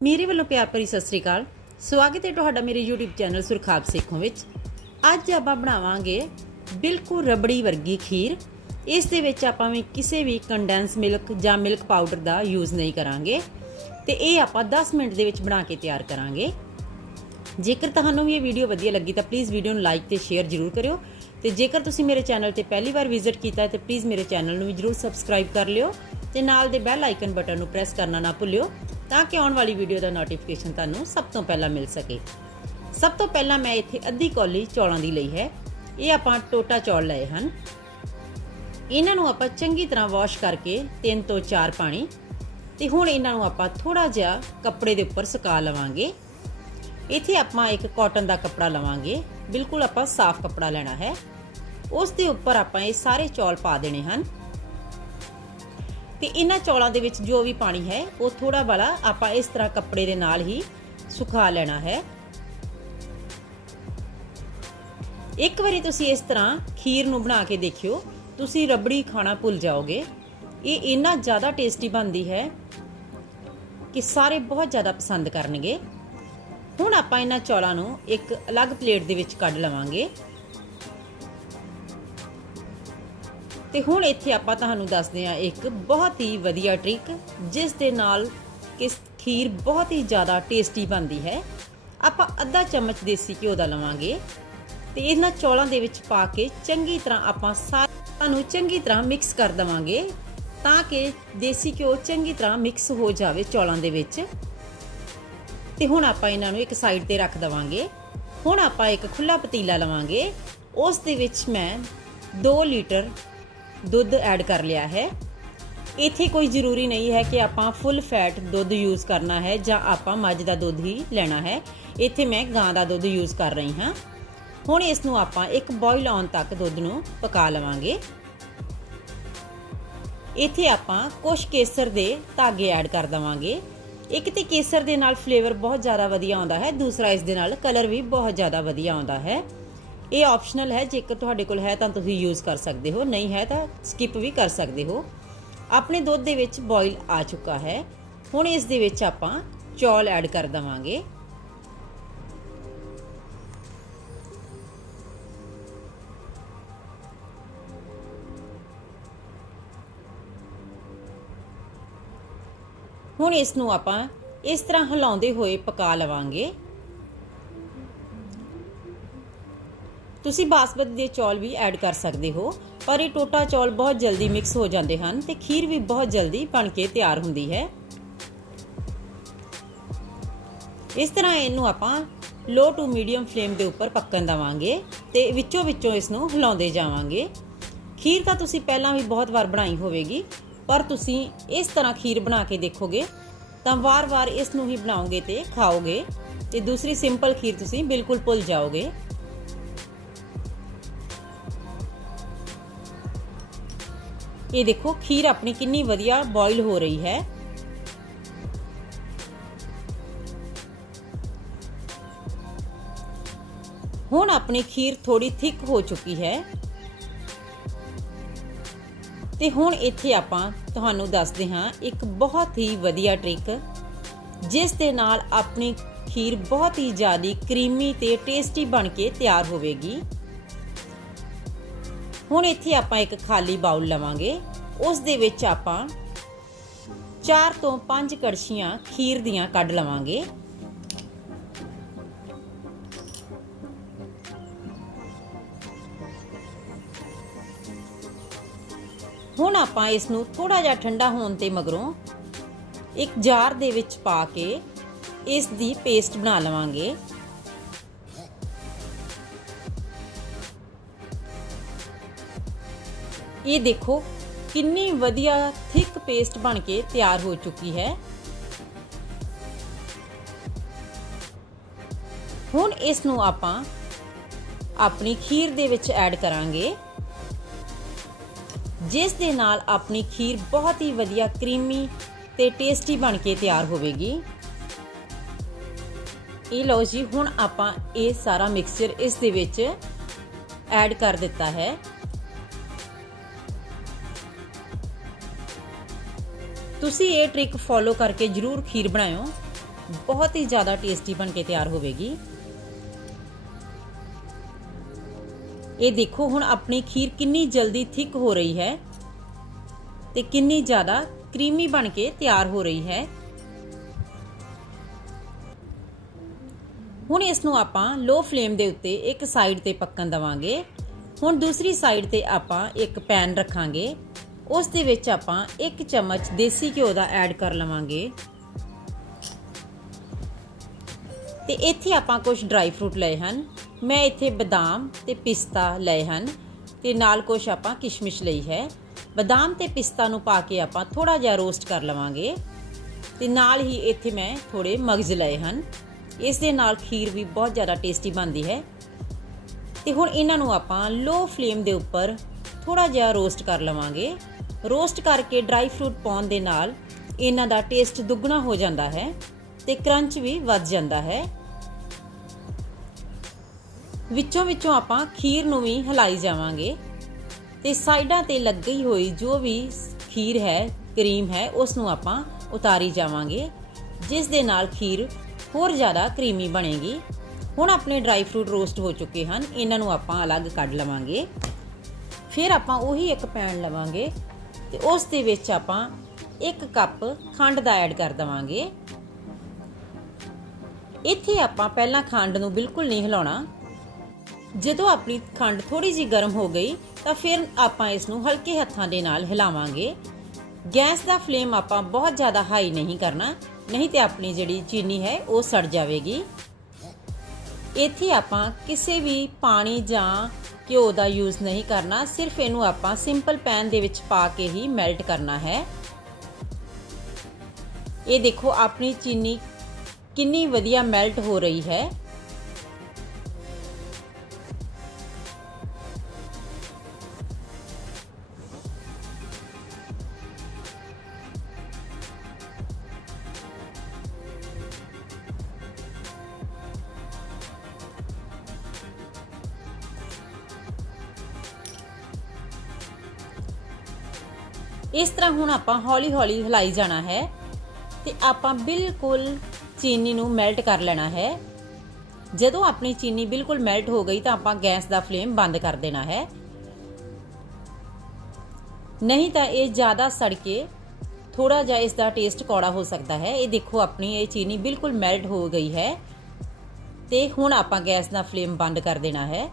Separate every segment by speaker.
Speaker 1: ਮੇਰੇ ਵੱਲੋਂ ਪਿਆਰ ਭਰੀ ਸਤਿ ਸ੍ਰੀ ਅਕਾਲ। ਸਵਾਗਤ ਹੈ ਤੁਹਾਡਾ ਮੇਰੇ YouTube ਚੈਨਲ ਸੁਰਖਾਬ ਸੇਖੋਂ ਵਿੱਚ। ਅੱਜ ਆਪਾਂ ਬਣਾਵਾਂਗੇ ਬਿਲਕੁਲ ਰਬੜੀ ਵਰਗੀ ਖੀਰ। ਇਸ ਦੇ ਵਿੱਚ ਆਪਾਂ ਵੀ ਕਿਸੇ ਵੀ ਕੰਡੈਂਸ ਮਿਲਕ ਜਾਂ ਮਿਲਕ ਪਾਊਡਰ ਦਾ ਯੂਜ਼ ਨਹੀਂ ਕਰਾਂਗੇ। ਤੇ ਇਹ ਆਪਾਂ 10 ਮਿੰਟ ਦੇ ਵਿੱਚ ਬਣਾ ਕੇ ਤਿਆਰ ਕਰਾਂਗੇ। ਜੇਕਰ ਤੁਹਾਨੂੰ ਵੀ ਇਹ ਵੀਡੀਓ ਵਧੀਆ ਲੱਗੀ ਤਾਂ ਪਲੀਜ਼ ਵੀਡੀਓ ਨੂੰ ਲਾਈਕ ਤੇ ਸ਼ੇਅਰ ਜ਼ਰੂਰ ਕਰਿਓ। ਤੇ ਜੇਕਰ ਤੁਸੀਂ ਮੇਰੇ ਚੈਨਲ ਤੇ ਪਹਿਲੀ ਵਾਰ ਵਿਜ਼ਿਟ ਕੀਤਾ ਹੈ ਤਾਂ ਪਲੀਜ਼ ਮੇਰੇ ਚੈਨਲ ਨੂੰ ਵੀ ਜ਼ਰੂਰ ਸਬਸਕ੍ਰਾਈਬ ਕਰ ਲਿਓ। ਤੇ ਨਾਲ ਦੇ ਬੈਲ ਆਈਕਨ ਬਟਨ ਨੂੰ ਪ੍ਰੈਸ ਕਰਨਾ ਨਾ ਭੁੱਲਿਓ। ਤਾਂ ਕਿ ਆਉਣ ਵਾਲੀ ਵੀਡੀਓ ਦਾ ਨੋਟੀਫਿਕੇਸ਼ਨ ਤੁਹਾਨੂੰ ਸਭ ਤੋਂ ਪਹਿਲਾਂ ਮਿਲ ਸਕੇ। ਸਭ ਤੋਂ ਪਹਿਲਾਂ ਮੈਂ ਇੱਥੇ ਅੱਧੀ ਕੌਲੀ ਚੌਲਾਂ ਦੀ ਲਈ ਹੈ। ਇਹ ਆਪਾਂ ਟੋਟਾ ਚੌਲ ਲਏ ਹਨ। ਇਹਨਾਂ ਨੂੰ ਆਪਾਂ ਚੰਗੀ ਤਰ੍ਹਾਂ ਵਾਸ਼ ਕਰਕੇ 3 ਤੋਂ 4 ਪਾਣੀ ਤੇ ਹੁਣ ਇਹਨਾਂ ਨੂੰ ਆਪਾਂ ਥੋੜਾ ਜਿਹਾ ਕੱਪੜੇ ਦੇ ਉੱਪਰ ਸੁਕਾ ਲਵਾਂਗੇ। ਇੱਥੇ ਆਪਾਂ ਇੱਕ ਕਾਟਨ ਦਾ ਕੱਪੜਾ ਲਵਾਂਗੇ। ਬਿਲਕੁਲ ਆਪਾਂ ਸਾਫ਼ ਕੱਪੜਾ ਲੈਣਾ ਹੈ। ਉਸ ਦੇ ਉੱਪਰ ਆਪਾਂ ਇਹ ਸਾਰੇ ਚੌਲ ਪਾ ਦੇਣੇ ਹਨ। ਤੇ ਇਹਨਾਂ ਚੌਲਾਂ ਦੇ ਵਿੱਚ ਜੋ ਵੀ ਪਾਣੀ ਹੈ, ਉਹ ਥੋੜਾ ਵਾਲਾ ਆਪਾਂ ਇਸ ਤਰ੍ਹਾਂ ਕੱਪੜੇ ਦੇ ਨਾਲ ਹੀ ਸੁਖਾ ਲੈਣਾ ਹੈ। ਇੱਕ ਵਾਰੀ ਤੁਸੀਂ ਇਸ ਤਰ੍ਹਾਂ ਖੀਰ ਨੂੰ ਬਣਾ ਕੇ ਦੇਖਿਓ, ਤੁਸੀਂ ਰਬੜੀ ਖਾਣਾ ਭੁੱਲ ਜਾਓਗੇ। ਇਹ ਇੰਨਾ ਜ਼ਿਆਦਾ ਟੇਸਟੀ ਬਣਦੀ ਹੈ ਕਿ ਸਾਰੇ ਬਹੁਤ ਜ਼ਿਆਦਾ ਪਸੰਦ ਕਰਨਗੇ। ਹੁਣ ਆਪਾਂ ਇਹਨਾਂ ਚੌਲਾਂ ਨੂੰ ਇੱਕ ਅਲੱਗ ਪਲੇਟ ਦੇ ਵਿੱਚ ਕੱਢ ਲਵਾਂਗੇ। ਤੇ ਹੁਣ ਇੱਥੇ ਆਪਾਂ ਤੁਹਾਨੂੰ ਦੱਸਦੇ ਹਾਂ ਇੱਕ ਬਹੁਤ ਹੀ ਵਧੀਆ ਟ੍ਰਿਕ ਜਿਸ ਦੇ ਨਾਲ ਕਿਸ ਖੀਰ ਬਹੁਤ ਹੀ ਜ਼ਿਆਦਾ ਟੇਸਟੀ ਬਣਦੀ ਹੈ। ਆਪਾਂ ਅੱਧਾ ਚਮਚ ਦੇਸੀ ਘਿਓ ਦਾ ਲਵਾਂਗੇ ਤੇ ਇਹਨਾਂ ਚੌਲਾਂ ਦੇ ਵਿੱਚ ਪਾ ਕੇ ਚੰਗੀ ਤਰ੍ਹਾਂ ਆਪਾਂ ਸਾਰਿਆਂ ਨੂੰ ਚੰਗੀ ਤਰ੍ਹਾਂ ਮਿਕਸ ਕਰ ਦਵਾਂਗੇ ਤਾਂ ਕਿ ਦੇਸੀ ਘਿਓ ਚੰਗੀ ਤਰ੍ਹਾਂ ਮਿਕਸ ਹੋ ਜਾਵੇ ਚੌਲਾਂ ਦੇ ਵਿੱਚ। ਤੇ ਹੁਣ ਆਪਾਂ ਇਹਨਾਂ ਨੂੰ ਇੱਕ ਸਾਈਡ ਤੇ ਰੱਖ ਦਵਾਂਗੇ। ਹੁਣ ਆਪਾਂ ਇੱਕ ਖੁੱਲਾ ਪਤੀਲਾ ਲਵਾਂਗੇ। ਉਸ ਦੇ ਵਿੱਚ ਮੈਂ 2 ਲੀਟਰ ਦੁੱਧ ਐਡ ਕਰ ਲਿਆ ਹੈ। ਇੱਥੇ ਕੋਈ ਜ਼ਰੂਰੀ ਨਹੀਂ ਹੈ ਕਿ ਆਪਾਂ ਫੁੱਲ ਫੈਟ ਦੁੱਧ ਯੂਜ਼ ਕਰਨਾ ਹੈ ਜਾਂ ਆਪਾਂ ਮੱਝ ਦਾ ਦੁੱਧ ਹੀ ਲੈਣਾ ਹੈ। ਇੱਥੇ ਮੈਂ ਗਾਂ ਦਾ ਦੁੱਧ ਯੂਜ਼ ਕਰ ਰਹੀ ਹਾਂ। ਹੁਣ ਇਸ ਨੂੰ ਆਪਾਂ ਇੱਕ ਬੋਇਲ ਆਉਣ ਤੱਕ ਦੁੱਧ ਨੂੰ ਪਕਾ ਲਵਾਂਗੇ। ਇੱਥੇ ਆਪਾਂ ਕੁਝ ਕੇਸਰ ਦੇ ਧਾਗੇ ਐਡ ਕਰ ਦਵਾਂਗੇ। ਇੱਕ ਤੇ ਕੇਸਰ ਦੇ ਨਾਲ ਫਲੇਵਰ ਬਹੁਤ ਜ਼ਿਆਦਾ ਵਧੀਆ ਆਉਂਦਾ ਹੈ, ਦੂਸਰਾ ਇਸ ਦੇ ਨਾਲ ਕਲਰ ਵੀ ਬਹੁਤ ਜ਼ਿਆਦਾ ਵਧੀਆ ਆਉਂਦਾ ਹੈ। ਇਹ ਆਪਸ਼ਨਲ ਹੈ, ਜੇਕਰ ਤੁਹਾਡੇ ਕੋਲ ਹੈ ਤਾਂ ਤੁਸੀਂ ਯੂਜ਼ ਕਰ ਸਕਦੇ ਹੋ, ਨਹੀਂ ਹੈ ਤਾਂ ਸਕਿਪ ਵੀ ਕਰ ਸਕਦੇ ਹੋ। ਆਪਣੇ ਦੁੱਧ ਦੇ ਵਿੱਚ ਬੋਇਲ ਆ ਚੁੱਕਾ ਹੈ। ਹੁਣ ਇਸ ਦੇ ਵਿੱਚ ਆਪਾਂ ਚੌਲ ਐਡ ਕਰ ਦਵਾਂਗੇ। ਹੁਣ ਇਸ ਨੂੰ ਆਪਾਂ ਇਸ ਤਰ੍ਹਾਂ ਹਿਲਾਉਂਦੇ ਹੋਏ ਪਕਾ ਲਵਾਂਗੇ। ਤੁਸੀਂ ਬਾਸਮਤੀ ਦੇ ਚੌਲ ਵੀ ਐਡ ਕਰ ਸਕਦੇ ਹੋ, ਪਰ ਇਹ ਟੋਟਾ ਚੌਲ ਬਹੁਤ ਜਲਦੀ ਮਿਕਸ ਹੋ ਜਾਂਦੇ ਹਨ ਤੇ ਖੀਰ ਵੀ ਬਹੁਤ ਜਲਦੀ ਬਣ ਕੇ ਤਿਆਰ ਹੁੰਦੀ ਹੈ। ਇਸ ਤਰ੍ਹਾਂ ਇਹਨੂੰ ਆਪਾਂ ਲੋ ਟੂ ਮੀਡੀਅਮ ਫਲੇਮ ਦੇ ਉੱਪਰ ਪੱਕਣ ਦਵਾਂਗੇ ਤੇ ਵਿੱਚੋਂ ਵਿੱਚੋਂ ਇਸ ਨੂੰ ਹਿਲਾਉਂਦੇ ਜਾਵਾਂਗੇ। ਖੀਰ ਤਾਂ ਤੁਸੀਂ ਪਹਿਲਾਂ ਵੀ ਬਹੁਤ ਵਾਰ ਬਣਾਈ ਹੋਵੇਗੀ, ਪਰ ਤੁਸੀਂ ਇਸ ਤਰ੍ਹਾਂ ਖੀਰ ਬਣਾ ਕੇ ਦੇਖੋਗੇ, ਤਾਂ ਵਾਰ-ਵਾਰ ਇਸ ਨੂੰ ਹੀ ਬਣਾਓਗੇ ਤੇ ਖਾਓਗੇ ਤੇ ਦੂਸਰੀ ਸਿੰਪਲ ਖੀਰ ਤੁਸੀਂ ਬਿਲਕੁਲ ਭੁੱਲ ਜਾਓਗੇ। ਇਹ ਦੇਖੋ, ਖੀਰ ਆਪਣੀ ਕਿੰਨੀ ਵਧੀਆ ਬੋਇਲ ਹੋ ਰਹੀ ਹੈ। ਹੁਣ ਆਪਣੀ ਖੀਰ ਥੋੜੀ ਥਿਕ ਹੋ ਚੁੱਕੀ ਹੈ। ਤੇ ਹੁਣ ਇੱਥੇ ਆਪਾਂ ਤੁਹਾਨੂੰ ਦੱਸਦੇ ਹਾਂ ਇੱਕ ਬਹੁਤ ਹੀ ਵਧੀਆ ਟ੍ਰਿਕ ਜਿਸ ਦੇ ਨਾਲ ਆਪਣੀ ਖੀਰ ਬਹੁਤ ਹੀ ਜ਼ਿਆਦਾ ਕਰੀਮੀ ਤੇ ਟੇਸਟੀ ਬਣ ਕੇ ਤਿਆਰ ਹੋਵੇਗੀ। ਹੁਣ ਇੱਥੇ ਆਪਾਂ ਇੱਕ ਖਾਲੀ ਬਾਉਲ ਲਵਾਂਗੇ। ਉਸ ਦੇ ਵਿੱਚ ਆਪਾਂ 4 ਤੋਂ 5 ਕੜਛੀਆਂ ਖੀਰ ਦੀਆਂ ਕੱਢ ਲਵਾਂਗੇ। ਹੁਣ ਆਪਾਂ ਇਸ ਨੂੰ ਥੋੜਾ ਜਿਹਾ ਠੰਡਾ ਹੋਣ ਤੇ ਮਗਰੋਂ ਇੱਕ ਜਾਰ ਦੇ ਵਿੱਚ ਪਾ ਕੇ ਇਸ ਦੀ ਪੇਸਟ ਬਣਾ ਲਵਾਂਗੇ। ਇਹ ਦੇਖੋ ਕਿੰਨੀ ਵਧੀਆ ਥਿਕ ਪੇਸਟ ਬਣ ਕੇ ਤਿਆਰ ਹੋ ਚੁੱਕੀ ਹੈ। ਹੁਣ ਇਸ ਨੂੰ ਆਪਾਂ ਆਪਣੀ ਖੀਰ ਦੇ ਵਿੱਚ ਐਡ ਕਰਾਂਗੇ। ਜਿਸ ਦੇ ਨਾਲ ਆਪਣੀ ਖੀਰ ਬਹੁਤ ਹੀ ਵਧੀਆ ਕਰੀਮੀ ਤੇ ਟੇਸਟੀ ਬਣ ਕੇ ਤਿਆਰ ਹੋਵੇਗੀ। ਇਹ ਲਓ ਜੀ, ਹੁਣ ਆਪਾਂ ਇਹ ਸਾਰਾ ਮਿਕਸਚਰ ਇਸ ਦੇ ਵਿੱਚ ਐਡ ਕਰ ਦਿੱਤਾ ਹੈ। ਤੁਸੀਂ ਇਹ ਟ੍ਰਿਕ ਫੋਲੋ ਕਰਕੇ ਜਰੂਰ ਖੀਰ ਬਣਾਇਓ। ਬਹੁਤ ਹੀ ਜ਼ਿਆਦਾ ਟੇਸਟੀ ਬਣ ਕੇ ਤਿਆਰ ਹੋਵੇਗੀ। ਇਹ ਦੇਖੋ, ਹੁਣ ਆਪਣੀ ਖੀਰ ਕਿੰਨੀ ਜਲਦੀ ਥਿਕ ਹੋ ਰਹੀ ਹੈ ਤੇ ਕਿੰਨੀ ਜ਼ਿਆਦਾ ਕਰੀਮੀ ਬਣ ਕੇ ਤਿਆਰ ਹੋ ਰਹੀ ਹੈ। ਹੁਣ ਇਸ ਨੂੰ ਆਪਾਂ ਲੋ ਫਲੇਮ ਦੇ ਉੱਤੇ ਇੱਕ ਸਾਈਡ ਤੇ ਪੱਕਣ ਦਵਾਂਗੇ। ਹੁਣ ਦੂਸਰੀ ਸਾਈਡ ਤੇ ਆਪਾਂ ਇੱਕ ਪੈਨ ਰੱਖਾਂਗੇ। ਉਸ ਦੇ ਵਿੱਚ ਆਪਾਂ ਇੱਕ ਚਮਚ ਦੇਸੀ ਘਿਓ ਦਾ ਐਡ ਕਰ ਲਵਾਂਗੇ। ਤੇ ਇੱਥੇ ਆਪਾਂ ਕੁਝ ਡਰਾਈ ਫਰੂਟ ਲਏ ਹਨ। ਮੈਂ ਇੱਥੇ ਬਦਾਮ ਤੇ ਪਿਸਤਾ ਲਏ ਹਨ ਤੇ ਨਾਲ ਕੁਝ ਆਪਾਂ ਕਿਸ਼ਮਿਸ਼ ਲਈ ਹੈ। ਬਦਾਮ ਤੇ ਪਿਸਤਾ ਨੂੰ ਪਾ ਕੇ ਆਪਾਂ ਥੋੜਾ ਜਿਹਾ ਰੋਸਟ ਕਰ ਲਵਾਂਗੇ। ਤੇ ਨਾਲ ਹੀ ਇੱਥੇ ਮੈਂ ਥੋੜੇ ਮਗਜ਼ ਲਏ ਹਨ। ਇਸ ਦੇ ਨਾਲ ਖੀਰ ਵੀ ਬਹੁਤ ਜ਼ਿਆਦਾ ਟੇਸਟੀ ਬਣਦੀ ਹੈ। ਤੇ ਹੁਣ ਇਹਨਾਂ ਨੂੰ ਆਪਾਂ ਲੋ ਫਲੇਮ ਦੇ ਉੱਪਰ ਥੋੜਾ ਜਿਹਾ ਰੋਸਟ ਕਰ ਲਵਾਂਗੇ। ਰੋਸਟ ਕਰਕੇ ਡਰਾਈ ਫਰੂਟ ਪਾਉਣ ਦੇ ਨਾਲ ਇਹਨਾਂ ਦਾ ਟੇਸਟ ਦੁੱਗਣਾ ਹੋ ਜਾਂਦਾ ਹੈ ਤੇ ਕਰੰਚ ਵੀ ਵੱਧ ਜਾਂਦਾ ਹੈ। ਵਿੱਚੋਂ ਵਿੱਚੋਂ ਆਪਾਂ ਖੀਰ ਨੂੰ ਵੀ ਹਿਲਾਈ ਜਾਵਾਂਗੇ ਤੇ ਸਾਈਡਾਂ ਤੇ ਲੱਗੀ ਹੋਈ ਜੋ ਵੀ ਖੀਰ ਹੈ, ਕਰੀਮ ਹੈ, ਉਸ ਨੂੰ ਆਪਾਂ ਉਤਾਰੀ ਜਾਵਾਂਗੇ, ਜਿਸ ਦੇ ਨਾਲ ਖੀਰ ਹੋਰ ਜ਼ਿਆਦਾ ਕਰੀਮੀ ਬਣੇਗੀ। ਹੁਣ ਆਪਣੇ ਡਰਾਈ ਫਰੂਟ ਰੋਸਟ ਹੋ ਚੁੱਕੇ ਹਨ, ਇਹਨਾਂ ਨੂੰ ਆਪਾਂ ਅਲੱਗ ਕੱਢ ਲਵਾਂਗੇ। ਫਿਰ ਆਪਾਂ ਉਹੀ ਇੱਕ ਪੈਨ ਲਵਾਂਗੇ ਤੇ ਉਸ ਦੇ ਵਿੱਚ ਆਪਾਂ ਇੱਕ ਕੱਪ ਖੰਡ ਦਾ ਐਡ ਕਰ ਦਵਾਂਗੇ। ਇੱਥੇ ਆਪਾਂ ਪਹਿਲਾਂ ਖੰਡ ਨੂੰ ਬਿਲਕੁਲ ਨਹੀਂ ਹਿਲਾਉਣਾ। ਜਦੋਂ ਆਪਣੀ ਖੰਡ ਥੋੜੀ ਜਿਹੀ ਗਰਮ ਹੋ ਗਈ, ਤਾਂ ਫਿਰ ਆਪਾਂ ਇਸ ਨੂੰ ਹਲਕੇ ਹੱਥਾਂ ਦੇ ਨਾਲ ਹਿਲਾਵਾਂਗੇ। ਗੈਸ ਦਾ ਫਲੇਮ ਆਪਾਂ ਬਹੁਤ ਜ਼ਿਆਦਾ ਹਾਈ ਨਹੀਂ ਕਰਨਾ, ਨਹੀਂ ਤੇ ਆਪਣੀ ਜਿਹੜੀ ਚੀਨੀ ਹੈ, ਉਹ ਸੜ ਜਾਵੇਗੀ। ਇੱਥੇ ਆਪਾਂ ਕਿਸੇ ਵੀ ਪਾਣੀ ਜਾਂ ਘਿਓ ਦਾ ਯੂਜ਼ ਨਹੀਂ ਕਰਨਾ, ਸਿਰਫ ਇਹਨੂੰ ਆਪਾਂ ਸਿੰਪਲ ਪੈਨ ਦੇ ਵਿੱਚ ਪਾ ਕੇ ਹੀ ਮੈਲਟ ਕਰਨਾ ਹੈ। ਇਹ ਦੇਖੋ, ਆਪਣੀ ਚੀਨੀ ਕਿੰਨੀ ਵਧੀਆ ਮੈਲਟ ਹੋ ਰਹੀ ਹੈ। ਇਸ ਤਰ੍ਹਾਂ ਹੁਣ ਆਪਾਂ ਹੌਲੀ-ਹੌਲੀ ਹਿਲਾਈ ਜਾਣਾ ਹੈ ਤੇ ਆਪਾਂ ਬਿਲਕੁਲ ਚੀਨੀ ਨੂੰ ਮੈਲਟ ਕਰ ਲੈਣਾ ਹੈ। ਜਦੋਂ ਆਪਣੀ ਚੀਨੀ ਬਿਲਕੁਲ ਮੈਲਟ ਹੋ ਗਈ ਤਾਂ ਆਪਾਂ ਗੈਸ ਦਾ ਫਲੇਮ ਬੰਦ ਕਰ ਦੇਣਾ ਹੈ। ਨਹੀਂ ਤਾਂ ਇਹ ਜ਼ਿਆਦਾ ਸੜ ਕੇ ਥੋੜਾ ਜਿਹਾ ਇਸ ਦਾ ਟੇਸਟ ਕੌੜਾ ਹੋ ਸਕਦਾ ਹੈ। ਇਹ ਦੇਖੋ ਆਪਣੀ ਇਹ ਚੀਨੀ ਬਿਲਕੁਲ ਮੈਲਟ ਹੋ ਗਈ ਹੈ ਤੇ ਹੁਣ ਆਪਾਂ ਗੈਸ ਦਾ ਫਲੇਮ ਬੰਦ ਕਰ ਦੇਣਾ ਹੈ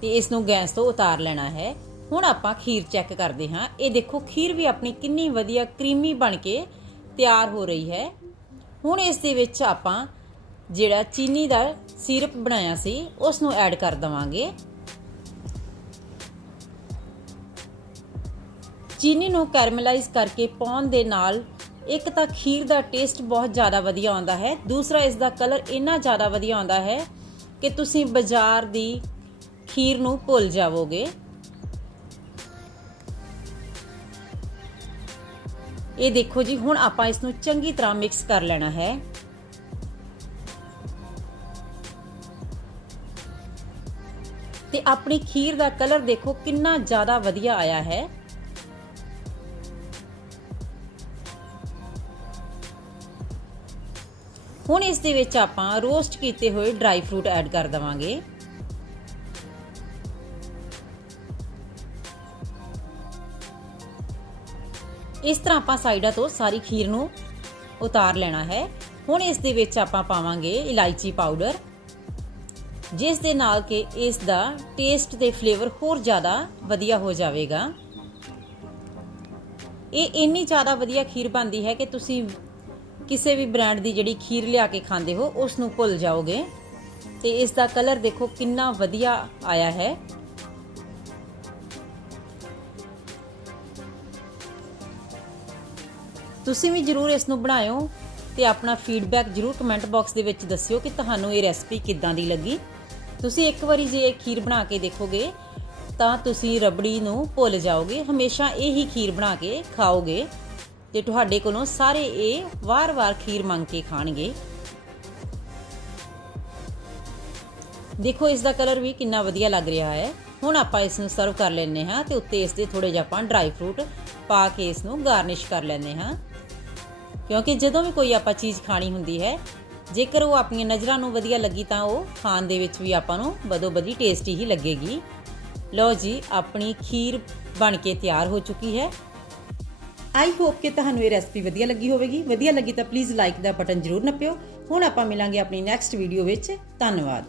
Speaker 1: ਤੇ ਇਸ ਨੂੰ ਗੈਸ ਤੋਂ ਉਤਾਰ ਲੈਣਾ ਹੈ। ਹੁਣ ਆਪਾਂ ਖੀਰ ਚੈੱਕ ਕਰਦੇ ਹਾਂ। ਇਹ ਦੇਖੋ, ਖੀਰ ਵੀ ਆਪਣੀ ਕਿੰਨੀ ਵਧੀਆ ਕਰੀਮੀ ਬਣ ਕੇ ਤਿਆਰ ਹੋ ਰਹੀ ਹੈ। ਹੁਣ ਇਸ ਦੇ ਵਿੱਚ ਆਪਾਂ ਜਿਹੜਾ ਚੀਨੀ ਦਾ ਸਿਰਪ ਬਣਾਇਆ ਸੀ, ਉਸ ਨੂੰ ਐਡ ਕਰ ਦਵਾਂਗੇ। ਚੀਨੀ ਨੂੰ ਕੈਰਮਲਾਈਜ਼ ਕਰਕੇ ਪਾਉਣ ਦੇ ਨਾਲ ਇੱਕ ਤਾਂ ਖੀਰ ਦਾ ਟੇਸਟ ਬਹੁਤ ਜ਼ਿਆਦਾ ਵਧੀਆ ਆਉਂਦਾ ਹੈ। ਦੂਸਰਾ, ਇਸ ਦਾ ਕਲਰ ਇੰਨਾ ਜ਼ਿਆਦਾ ਵਧੀਆ ਆਉਂਦਾ ਹੈ ਕਿ ਤੁਸੀਂ ਬਾਜ਼ਾਰ ਦੀ ਖੀਰ ਨੂੰ ਭੁੱਲ ਜਾਵੋਗੇ। ਇਹ ਦੇਖੋ ਜੀ, ਹੁਣ ਆਪਾਂ ਇਸ ਨੂੰ ਚੰਗੀ ਤਰ੍ਹਾਂ ਮਿਕਸ ਕਰ ਲੈਣਾ ਹੈ। ਤੇ ਆਪਣੀ ਖੀਰ ਦਾ ਕਲਰ ਦੇਖੋ ਕਿੰਨਾ ਜ਼ਿਆਦਾ ਵਧੀਆ ਆਇਆ ਹੈ। ਹੁਣ ਇਸ ਦੇ ਵਿੱਚ ਆਪਾਂ ਰੋਸਟ ਕੀਤੇ ਹੋਏ ਡਰਾਈ ਫਰੂਟ ਐਡ ਕਰ ਦਵਾਂਗੇ। ਇਸ ਤਰ੍ਹਾਂ ਆਪਾਂ ਸਾਈਡਾਂ ਤੋਂ ਸਾਰੀ ਖੀਰ ਨੂੰ ਉਤਾਰ ਲੈਣਾ ਹੈ। ਹੁਣ ਇਸ ਦੇ ਵਿੱਚ ਆਪਾਂ ਪਾਵਾਂਗੇ ਇਲਾਇਚੀ ਪਾਊਡਰ, ਜਿਸ ਦੇ ਨਾਲ ਕਿ ਇਸ ਦਾ ਟੇਸਟ ਤੇ ਫਲੇਵਰ ਹੋਰ ਜ਼ਿਆਦਾ ਵਧੀਆ ਹੋ ਜਾਵੇਗਾ। ਇਹ ਇੰਨੀ ਜ਼ਿਆਦਾ ਵਧੀਆ ਖੀਰ ਬਣਦੀ ਹੈ ਕਿ ਤੁਸੀਂ ਕਿਸੇ ਵੀ ਬ੍ਰਾਂਡ ਦੀ ਜਿਹੜੀ ਖੀਰ ਲਿਆ ਕੇ ਖਾਂਦੇ ਹੋ, ਉਸ ਨੂੰ ਭੁੱਲ ਜਾਓਗੇ। ਤੇ ਇਸ ਦਾ ਕਲਰ ਦੇਖੋ ਕਿੰਨਾ ਵਧੀਆ ਆਇਆ ਹੈ। ਤੁਸੀਂ ਵੀ ਜਰੂਰ ਇਸ ਨੂੰ ਬਣਾਇਓ ਤੇ ਆਪਣਾ ਫੀਡਬੈਕ ਜਰੂਰ ਕਮੈਂਟ ਬਾਕਸ ਦੇ ਵਿੱਚ ਦੱਸਿਓ ਕਿ ਤੁਹਾਨੂੰ ਇਹ ਰੈਸਪੀ ਕਿੱਦਾਂ ਦੀ ਲੱਗੀ। ਤੁਸੀਂ ਇੱਕ ਵਾਰੀ ਜੇ ਇਹ ਖੀਰ ਬਣਾ ਕੇ ਦੇਖੋਗੇ, ਤਾਂ ਤੁਸੀਂ ਰਬੜੀ ਨੂੰ ਭੁੱਲ ਜਾਓਗੇ, ਹਮੇਸ਼ਾ ਇਹ ਹੀ ਖੀਰ ਬਣਾ ਕੇ ਖਾਓਗੇ ਤੇ ਤੁਹਾਡੇ ਕੋਲੋਂ ਸਾਰੇ ਇਹ ਵਾਰ-ਵਾਰ ਖੀਰ ਮੰਗ ਕੇ ਖਾਣਗੇ। ਦੇਖੋ, ਇਸ ਦਾ ਕਲਰ ਵੀ ਕਿੰਨਾ ਵਧੀਆ ਲੱਗ ਰਿਹਾ ਹੈ। ਹੁਣ ਆਪਾਂ ਇਸ ਨੂੰ ਸਰਵ ਕਰ ਲੈਨੇ ਹਾਂ ਤੇ ਉੱਤੇ ਇਸ ਦੇ ਥੋੜੇ ਜਿਹਾ ਆਪਾਂ ਡਰਾਈ ਫਰੂਟ ਪਾ ਕੇ ਇਸ ਨੂੰ ਗਾਰਨਿਸ਼ ਕਰ ਲੈਨੇ ਹਾਂ। ਕਿਉਂਕਿ ਜਦੋਂ ਵੀ ਕੋਈ ਆਪਾਂ ਚੀਜ਼ ਖਾਣੀ ਹੁੰਦੀ ਹੈ, ਜੇਕਰ ਉਹ ਆਪਣੀਆਂ ਨਜ਼ਰਾਂ ਨੂੰ ਵਧੀਆ ਲੱਗੀ ਤਾਂ ਉਹ ਖਾਣ ਦੇ ਵਿੱਚ ਵੀ ਆਪਾਂ ਨੂੰ ਬਦੋ ਬਦੀ ਟੇਸਟੀ ਹੀ ਲੱਗੇਗੀ। ਲਓ ਜੀ, ਆਪਣੀ ਖੀਰ ਬਣ ਕੇ ਤਿਆਰ ਹੋ ਚੁੱਕੀ ਹੈ। ਆਈ ਹੋਪ ਕਿ ਤੁਹਾਨੂੰ ਇਹ ਰੈਸਪੀ ਵਧੀਆ ਲੱਗੀ ਹੋਵੇਗੀ। ਵਧੀਆ ਲੱਗੀ ਤਾਂ ਪਲੀਜ਼ ਲਾਈਕ ਦਾ ਬਟਨ ਜ਼ਰੂਰ ਨੱਪਿਓ। ਹੁਣ ਆਪਾਂ ਮਿਲਾਂਗੇ ਆਪਣੀ ਨੈਕਸਟ ਵੀਡੀਓ ਵਿੱਚ। ਧੰਨਵਾਦ।